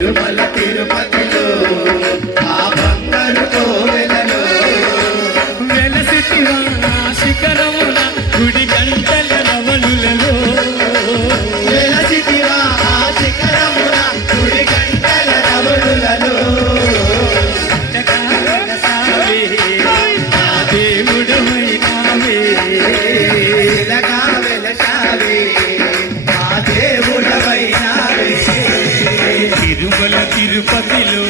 తిరుమల తిరుపతిలో ఆ బంగారు కోవెలలో వెలసితివా శిఖరమున గుడి గంటల రవలులలో వెలసితివా ఆ శిఖరమున గుడి గంటల రవలులలో దేవుడమైనావే ఇలాగా వెలసావే ఆ దేవుడవైనావే తిరుమల తిరుపతిలో